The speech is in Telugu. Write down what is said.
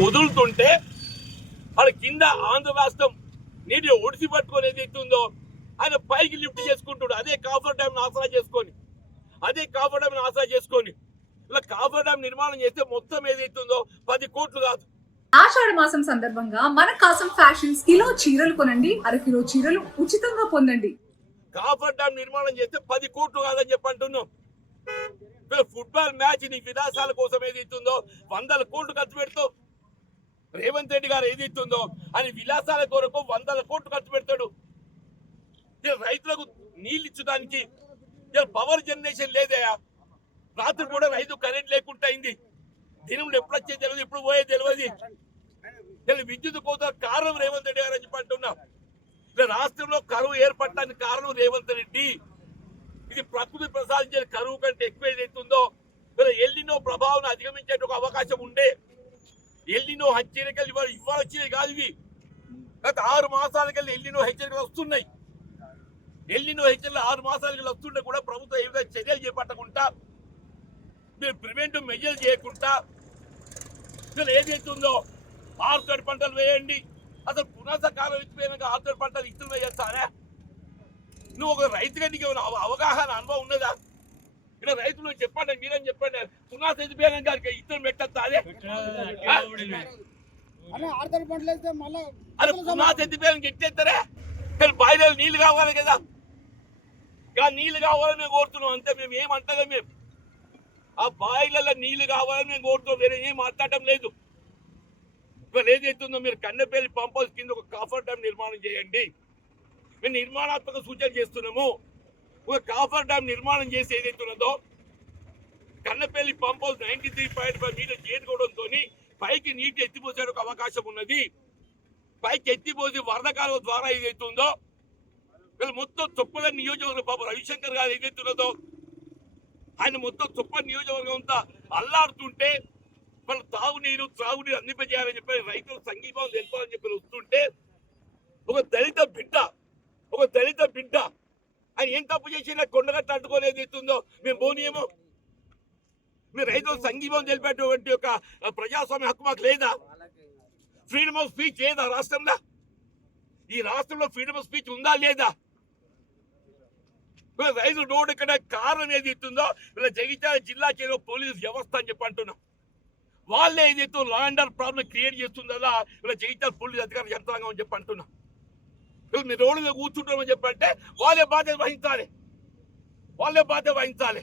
వదులుతుంటే వాళ్ళ కింద ఆంధ్ర రాష్ట్రం నీటిని ఒడిసి పట్టుకొని ఏదైతుందో ఆయన పైకి లిఫ్ట్ చేసుకుంటాడు. అదే కాఫర్ డ్యామ్ ఆసరా చేసుకొని ఇలా కాఫర్ డ్యామ్ నిర్మాణం చేస్తే మొత్తం ఏదైతుందో 10 కోట్లు కాదు. ఆషాఢ మాసం సందర్భంగా మన కాసం ఫ్యాషన్స్ కిలో చీరలు కొనండి, అరకిలో చీరలు ఉచితంగా పొందండి. కాఫర్ డ్యామ్ నిర్మాణం చేస్తే 10 కోట్లు కాదని చెప్పి అంటున్నాం. ఫుట్బాల్ మ్యాచ్ నీ విలాసాల కోసం ఏదైతుందో 100 కోట్లు ఖర్చు పెడతావు. రేవంత్ రెడ్డి గారు ఏదైతుందో అని విలాసాల కొరకు 100 కోట్లు ఖర్చు పెడతాడు. రైతులకు నీళ్ళు ఇచ్చడానికి పవర్ జనరేషన్ లేదయా. రాత్రి కూడా రైతు కరెంట్ లేకుండా అయింది. దినంలో ఎప్పుడు వచ్చేది తెలియదు, ఎప్పుడు పోయేది తెలియదు. విద్యుత్ కోత కారణం రేవంత్ రెడ్డి గారు అని చెప్పి అంటున్నా. రాష్ట్రంలో కరువు ఏర్పడటానికి కారణం రేవంత్ రెడ్డి. ఇది ప్రకృతి ప్రసాదించే కరువు కంటే ఎక్కువ ఏదైతుందో ఎల్నినో ప్రభావం అధిగమించే ఒక అవకాశం ఉండే. ఎల్నినో హెచ్చరికలు ఇవాళ వచ్చినాయి కాదు, ఇవి గత 6 మాసాలకెళ్ళి ఎల్నినో హెచ్చరికలు వస్తున్నాయి. ఎల్నినో హెచ్చరికలు 6 మాసాలకెళ్ళి వస్తుంటే కూడా ప్రభుత్వం ఏ విధంగా చర్యలు చేపట్టకుండా, మీరు ప్రివెంటివ్ మెజర్లు చేయకుండా ఏదైతుందో ఆరుతడి పంటలు వేయండి. అసలు పునః కాలం ఇచ్చిపోయినాక ఆరుతడి పంటలు ఇస్తులు వేస్తానే. నువ్వు ఒక రైతుగా నీకు అవగాహన అనుభవం ఉన్నదా? ఇలా రైతులు చెప్పండి, మీరేం చెప్పండి. పునః ఎదిపోయినాక ఇస్తులు పెట్టద్దా? అదే అరే పునః ఎదిపోయినాక ఎట్టేస్తారే. కానీ బాయిలో నీళ్లు కావాలి కదా, నీళ్లు కావాలని మేము కోరుతున్నాం అంతే. మేము ఏమంటగా మేము ఆ బాయిలలో నీళ్లు కావాలని మేము కోరుతున్నాం, వేరే ఏం మాట్లాడటం లేదు. ఇవాళ ఏదైతుందో మీరు కన్నెపల్లి పంప్ హౌస్ కింద ఒక కాఫర్ డ్యామ్ నిర్మాణం చేయండి. మేము నిర్మాణాత్మక సూచనలు చేస్తున్నాము. ఒక కాఫర్ డ్యామ్ నిర్మాణం చేసి ఏదైతున్నదో కన్నెపల్లి పంప్ హౌస్ 93.5 మీటర్ చేరుకోవడంతో పైకి నీటి ఎత్తిపోసే ఒక అవకాశం ఉన్నది. పైకి ఎత్తిపోసి వరద కాలువ ద్వారా ఏదైతుందో వీళ్ళు మొత్తం చొప్పల నియోజకవర్గం పాప రవిశంకర్ గారు ఏదైతున్నదో ఆయన మొత్తం చొప్పల నియోజకవర్గం అంతా అల్లాడుతుంటే వాళ్ళు త్రాగునీరు అందింపజేయాలని చెప్పి రైతులు సంఘీభావం తెలపాలని చెప్పి వస్తుంటే ఒక దళిత బిడ్డ ఆయన ఏం తప్పు చేసినా కొండగట్ట అడ్డుకోలేదు ఇస్తుందో మేము పోనీయమో. మీరు రైతులు సంఘీభావం తెలిపేటువంటి ఒక ప్రజాస్వామ్య హక్కు మాకు లేదా? ఫ్రీడమ్ ఆఫ్ స్పీచ్ లేదా రాష్ట్రంలో? ఈ రాష్ట్రంలో ఫ్రీడమ్ ఆఫ్ స్పీచ్ ఉందా లేదా? రైతు రోడ్డు ఇక్కడ కారణం ఏది ఇస్తుందో వీళ్ళ జగిత్యాల జిల్లా చేరు పోలీసు వ్యవస్థ అని చెప్పి అంటున్నాం. వాళ్ళే ఏదైతే law and order problem create చేస్తుందా వీళ్ళ జగిత్యాల పోలీసు అధికార యంత్రాంగం అని చెప్పి అంటున్నాం. మీరు రోడ్డు మీద కూర్చుంటామని చెప్పంటే వాళ్ళే బాధ్యత వహించాలి.